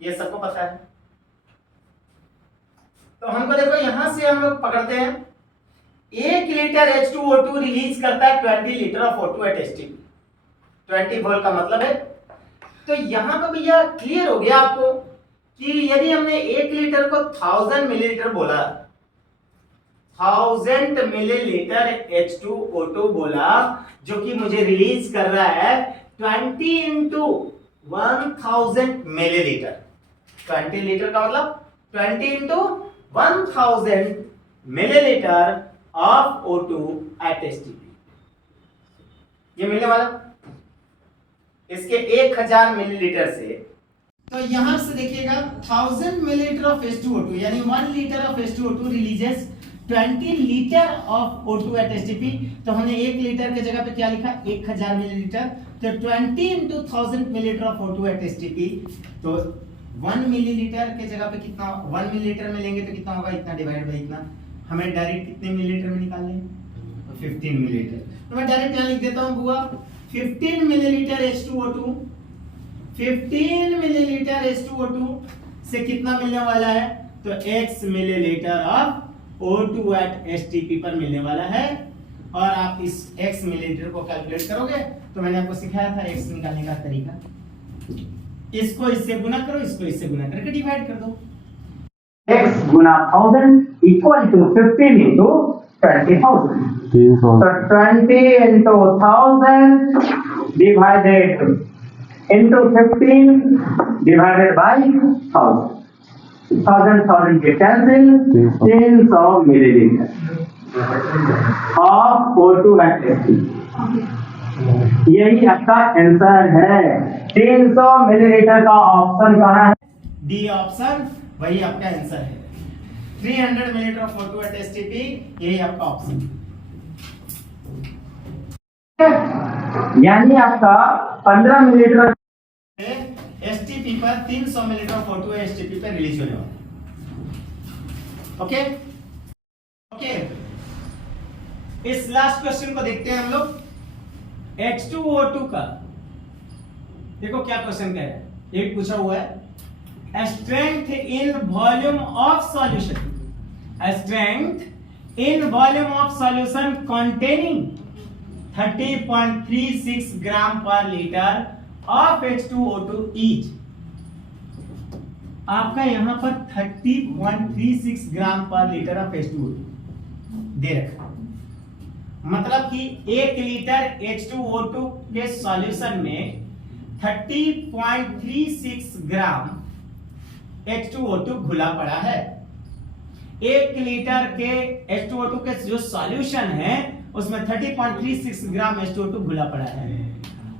ये सबको पता है। तो हमको देखो यहां से हम लोग पकड़ते हैं 1 लीटर H2O2 रिलीज करता है 20 litre of O2 at STP। 20 volt का मतलब है, तो यहां पर भैया क्लियर हो गया आपको कि यदि हमने 1 लीटर को 1000 मिलीलीटर बोला, 1000 मिलीलीटर H2O2 बोला, जो कि मुझे रिलीज कर रहा है 20 इंटू 1000 मिलीलीटर। 20 लीटर का मतलब 20 into 1000 millilitre of O2 at STP, ये मिलने वाला इसके 1000 मिलीलीटर से। तो यहां से देखिएगा 1000 मिलीलीटर ऑफ H2O2 यानी 1 litre of H2O2 releases 20 litre of O2 at STP। तो हमने 1 लीटर के जगह पे क्या लिखा 1000 मिलीलीटर, तो 20 into 1000 millilitre of O2 at STP। तो 1 मिलीलीटर के जगह पे कितना, 1 मिलीलीटर में लेंगे तो कितना होगा, इतना डिवाइड बाय इतना। हमें डायरेक्ट कितने मिलीलीटर में निकालना है, तो 15 मिलीलीटर। तो मैं डायरेक्ट यहां लिख देता हूं बुआ 15 मिलीलीटर H2O2, 15 मिलीलीटर H2O2 से कितना मिलने वाला है, तो x millilitre of O2 at STP पर मिलने वाला है। और आप इस x मिलीलीटर को कैलकुलेट करोगे तो मैंने आपको सिखाया था x निकालने का तरीका, इसको इससे गुना करो, इसको इससे गुना करके डिवाइड कर दो। x गुना 1000 इक्वल टू 15 इंटू 20,000। तो 20 into 1000 divided into 15 divided by 1000 के cancel, 300 millilitre of O2 at STP। यही आपका आंसर है। 300 मिलीलीटर का ऑप्शन कहां है, डी ऑप्शन वही आपका आंसर है। 300 millilitre of O2 at STP, यही आपका ऑप्शन। यानी आपका 15 मिलीलीटर STP पर 300 मिलीलीटर ऑफ O2 STP पर रिलीज होने वाला। ओके ओके, इस लास्ट क्वेश्चन को देखते हैं हम लोग। H2O2 का देखो क्या क्वेश्चन कह रहा है, एक पूछा हुआ है strength in volume of solution, strength in volume of solution containing 30.36 ग्राम पर लीटर ऑफ H2O2 इच। आपका यहां पर 30.36 ग्राम पर लीटर ऑफ H2O2 दे रखा, मतलब कि 1 लीटर H2O2 के सॉल्यूशन में 30.36 ग्राम H2O2 घुला पड़ा है। 1 लीटर के H2O2 के जो सॉल्यूशन है उसमें 30.36 ग्राम H2O2 घुला पड़ा है,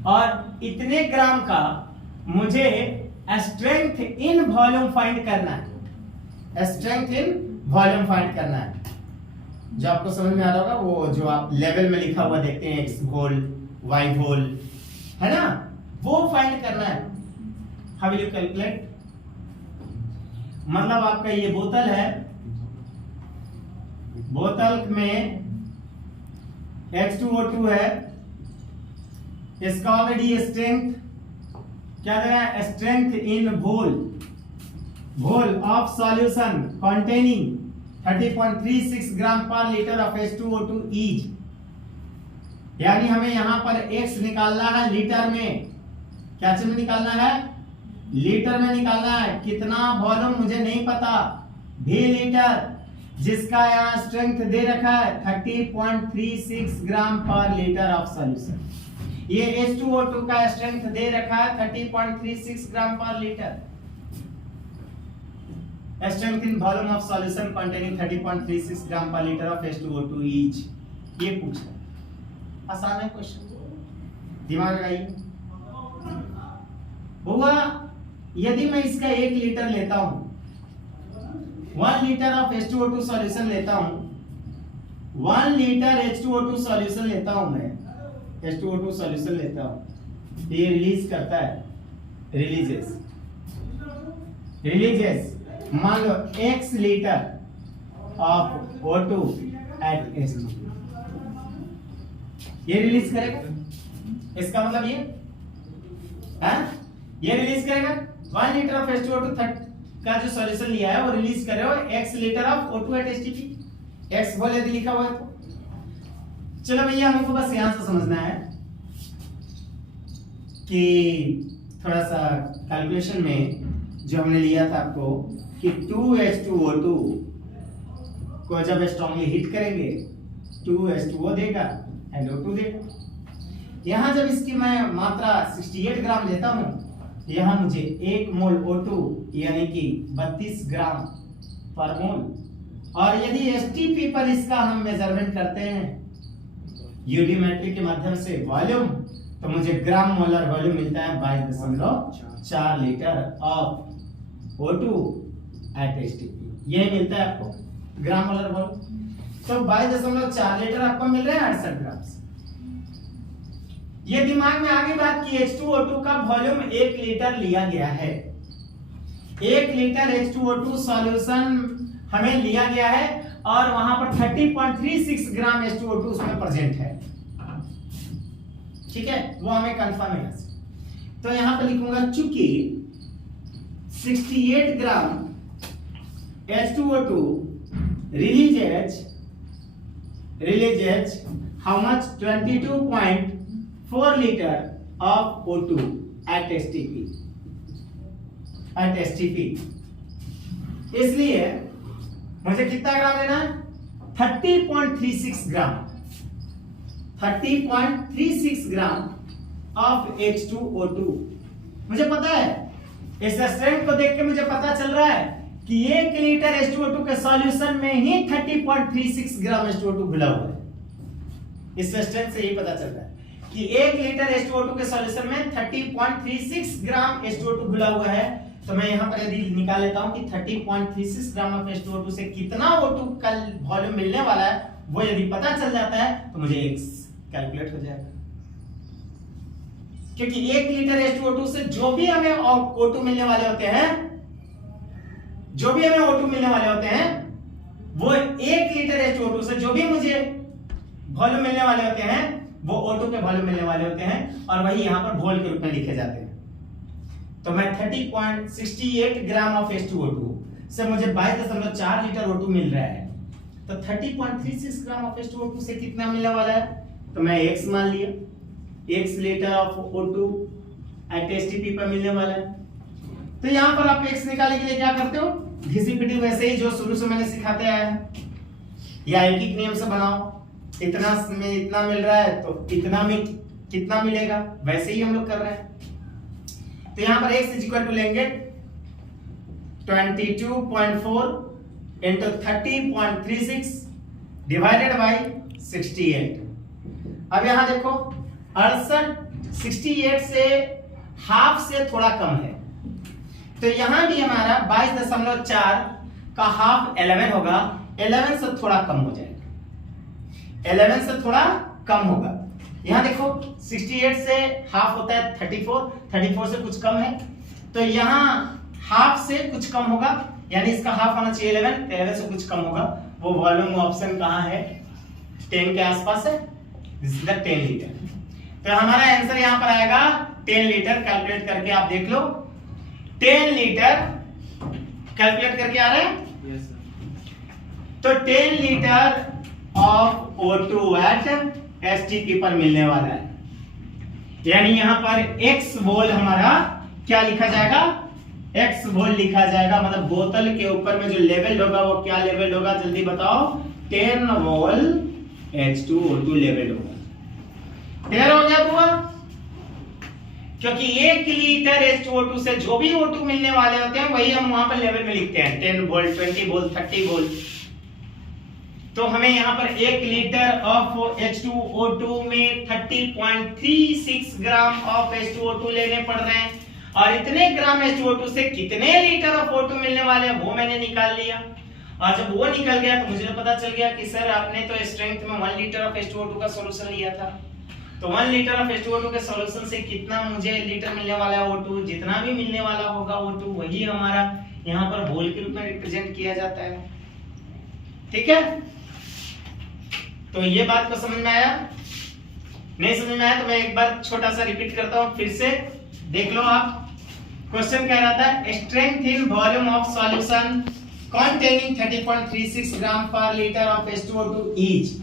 और इतने ग्राम का मुझे स्ट्रेंथ इन वॉल्यूम फाइंड करना है। स्ट्रेंथ इन वॉल्यूम फाइंड करना है, जो आपको समझ में आ रहा होगा, वो जो आप लेवल में लिखा हुआ देखते हैं x होल y होल, है ना, वो फाइंड करना है। हाउ विल यू कैलकुलेट, मतलब आपका ये बोतल है, बोतल में H2O2 है, इसका ऑलरेडी स्ट्रेंथ क्या दे रहा है, strength in mole of solution containing 30.36 ग्राम पर लीटर ऑफ H2O2 इज, यानी हमें यहां पर x निकालना है लीटर में। क्या चीज में निकालना है, लीटर में निकालना है। कितना वॉल्यूम मुझे नहीं पता, भी लीटर, जिसका यहाँ स्ट्रेंथ दे रखा है 30.36 ग्राम पर लीटर ऑफ सॉल्यूशन। ये H2O2 का स्ट्रेंथ दे रखा है 30.36 ग्राम पर litre. Strength in volume of solution containing 30.36 ग्राम पर लीटर ऑफ H2O2 इज, ये पूछा। आसान है क्वेश्चन, दिमाग लगाइए। हुआ यदि मैं इसका 1 लीटर लेता हूं, 1 लीटर ऑफ H2O2 सॉल्यूशन लेता हूं, 1 लीटर H2O2 सॉल्यूशन लेता हूं, मैं H2O2 सॉल्यूशन लेता हूं, ये रिलीज करता है, रिलीजेस मान लो x litre of O2 at H2, ये रिलीज करेगा। इसका मतलब ये रिलीज करेगा 1 लीटर ऑफ H2O2 का जो सॉल्यूशन लिया है वो रिलीज कर रहे हो x litre of O2 at H2, x बोले यदि लिखा हुआ है तो। चलो भैया हमको बस यहां से समझना है कि थोड़ा सा कैलकुलेशन में जो हमने लिया था आपको कि 2H2O2 को जब स्ट्रांगली हिट करेंगे 2H2O देगा एंड O2 देगा। यहां जब इसकी मैं मात्रा 68 ग्राम लेता हूं, यहां मुझे 1 मोल O2 यानी कि 32 ग्राम पर मोल, और यदि STP पर इसका हम मेजरमेंट करते हैं यूडीमेट्री के माध्यम से वॉल्यूम, तो मुझे ग्राम मोलर वॉल्यूम मिलता है 22.4 litre of O2 at STP, ये मिलता है आपको ग्राम मोलर वॉल्यूम। तो 22.4 लीटर आपको मिल रहा है 68 ग्राम से। ये दिमाग में आगे बात की H2O2 का वॉल्यूम 1 लीटर लिया गया है, 1 लीटर H2O2 सॉल्यूशन हमें लिया गया है और वहां पर 30.36 ग्राम H2O2 उसमें प्रेजेंट है। ठीक है, वो हमें कंफर्म है। तो यहां पर लिखूंगा चूंकि 68 gram H2O2 releases how much 22.4 liter of O2 at STP, इसलिए मुझे कितना ग्राम लेना है, 30.36 ग्राम, 30.36 ग्राम ऑफ H2O2। मुझे पता है, इस स्ट्रेंथ को देख के मुझे पता चल रहा है कि 1 लीटर H2O2 के सॉल्यूशन में ही 30.36 ग्राम H2O2 घुला हुआ है। इस स्ट्रेंथ से यही पता चल रहा है कि 1 लीटर H2O2 के सॉल्यूशन में 30.36 ग्राम H2O2 घुला हुआ है। तो मैं यहां पर यदि निकाल लेता हूं कि 30.36 ग्राम ऑफ H2O2 से कितना O2 का वॉल्यूम मिलने वाला है, वो यदि पता चल जाता है तो मुझे x कैलकुलेट हो जाएगा। क्योंकि 1 लीटर H2O2 से जो भी हमें O2 मिलने वाले होते हैं, जो भी हमें O2 मिलने वाले होते हैं, वो 1 लीटर H2O2 से जो भी मुझे वॉल्यूम मिलने वाले होते हैं, वो O2 के वॉल्यूम मिलने वाले होते हैं, और वही यहां पर वोल्ट के रूप में लिखे जाते हैं। तो मैं 30.68 ग्राम ऑफ H2O2 से मुझे 22.4 लीटर O2 मिल रहा है, तो 30.36 ग्राम ऑफ H2O2 से कितना मिलने वाला है, तो मैं x मान लिया, x litre of O2 at STP पर मिलने वाला है। तो यहां पर आप x निकालने के लिए क्या करते हो, घिसी-पिटी वैसे ही जो शुरू से मैंने सिखाते आया है, या एक ही नियम से बनाओ, इतना में इतना मिल रहा है तो इतना में कितना मिलेगा, वैसे ही हम लोग कर रहे हैं। तो यहां पर x इज इक्वल टू लेंगे 22.4 into 30.36 डिवाइडेड बाय 68। अब यहां देखो 68 से हाफ से थोड़ा कम है, तो यहां भी हमारा 22.4 का हाफ 11 होगा, 11 से थोड़ा कम हो जाएगा, 11 से थोड़ा कम होगा। यहां देखो 68 से हाफ होता है 34, 34 से कुछ कम है, तो यहां हाफ से कुछ कम होगा, यानी इसका हाफ होना चाहिए 11, 11 से कुछ कम होगा। वो वॉल्यूम ऑप्शन कहां है, 10 के आसपास है, दिस इज द 10 लीटर। तो हमारा आंसर यहां पर आएगा 10 लीटर। कैलकुलेट करके आप देख लो, 10 लीटर कैलकुलेट करके आ रहे हैं। Yes sir. तो 10 litre of O2 at STP पर मिलने वाला है, यानी यहां पर x मोल हमारा क्या लिखा जाएगा, x मोल लिखा जाएगा। मतलब बोतल के ऊपर में जो लेवल होगा वो क्या लेवल होगा, जल्दी बताओ। 10 मोल H2O2 लेवल होगा। क्लियर हो गया बुआ? क्योंकि 1 लीटर H2O2 से जो भी O2 मिलने वाले होते हैं वही हम वहां पर लेवल में लिखते हैं, 10 वोल्ट, 20 वोल्ट, 30 वोल्ट। तो हमें यहाँ पर 1 लीटर ऑफ H2O2 में 30.36 ग्राम ऑफ H2O2 लेने पड़ रहे हैं, और इतने ग्राम H2O2 से कितने लीटर ऑफ O2 मिलने वाले हैं वो मैंने निकाल लिया। और जब वो निकल गया तो मुझे पता चल गया कि सर आपने तो स्ट्रेंथ में 1 लीटर ऑफ H2O2 का सॉल्यूशन लिया था, तो 1 लीटर ऑफ H2O2 के सॉल्यूशन से कितना मुझे लीटर मिलने वाला है O2, जितना भी मिलने वाला होगा O2 वही हमारा यहाँ पर मोल के रूप में रिप्रेजेंट किया जाता है। ठीक है, तो ये बात को समझ में आया? नहीं समझ में आया तो मैं एक बार छोटा सा रिपीट करता हूं, फिर से देख लो आप। क्वेश्चन कह रहा था strength in volume of solution containing 30.36 ग्राम पर लीटर ऑफ H2O2 इज।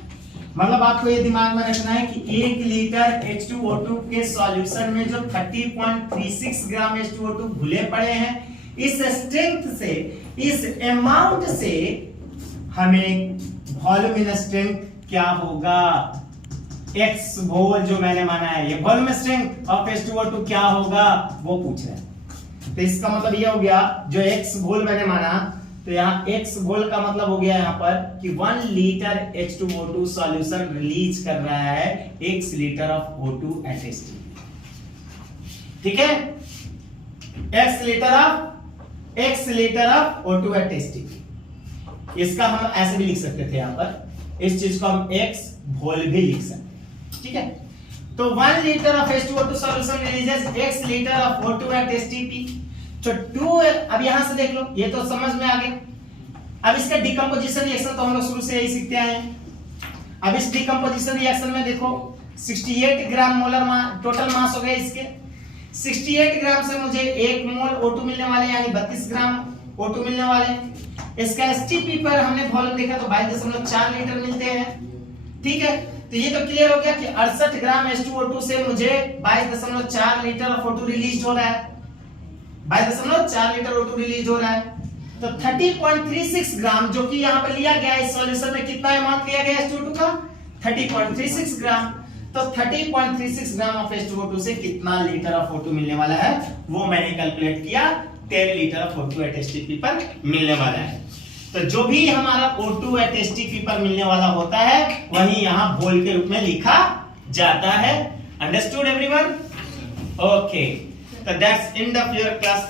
मतलब आपको ये दिमाग में रखना है कि 1 लीटर H2O2 के सॉल्यूशन में जो 30.36 ग्राम H2O2 घुले पड़े हैं, इस स्ट्रेंथ से, इस अमाउंट से हमें वॉल्यूम इन स्ट्रेंथ क्या होगा, x मोल जो मैंने माना है, ये वॉल्यूम स्ट्रेंथ ऑफ H2O2 क्या होगा वो पूछ रहे हैं। तो इसका मतलब ये हो गया, जो x मोल मैंने माना, तो यहाँ x मोल का मतलब हो गया यहाँ पर कि 1 लीटर H2O2 सॉल्यूशन रिलीज कर रहा है x litre of O2 at STP। ठीक है, x litre of O2 at STP। इसका हम ऐसे भी लिख सकते थे, यहाँ पर इस चीज को हम x मोल भी लिख सकते। ठीक है, तो 1 litre of H2O2 solution releases x litre of O2 at STP। तो 2, अब यहां से देख लो, ये तो समझ में आ गया। अब इसका डिकम्पोजिशन रिएक्शन तो हम लोग शुरू से यही सीखते आए हैं। अब इस डिकम्पोजिशन रिएक्शन में देखो 68 ग्राम मोलर टोटल मास हो गए इसके। 68 ग्राम से मुझे 1 मोल O2 मिलने वाले, यानी 32 ग्राम O2 मिलने वाले। इसका STP पर हमने वॉल्यूम देखा तो 22.4 लीटर मिलते हैं। ठीक है, तो ये तो क्लियर हो गया कि 68 ग्राम H2O2 से मुझे 22.4 लीटर ऑफ O2 रिलीज हो रहा है, 22.4 लीटर O2 रिलीज हो रहा है। तो 30.36 ग्राम जो कि यहाँ पर लिया गया इस सॉल्यूशन में, कितना अमाउंट लिया गया H2O2 का, 30.36 ग्राम। तो 30.36 ग्राम ऑफ H2O2 से कितना लीटर ऑफ O2 मिलने वाला है वो मैंने कैलकुलेट किया, 10 litre of O2 at STP पर मिलने वाला है। तो जो भी हमारा O2 एट STP पर मिलने वाला होता है वही यहाँ मोल के रूप में लिखा जाता है। Understood everyone? Okay, so that's end of your class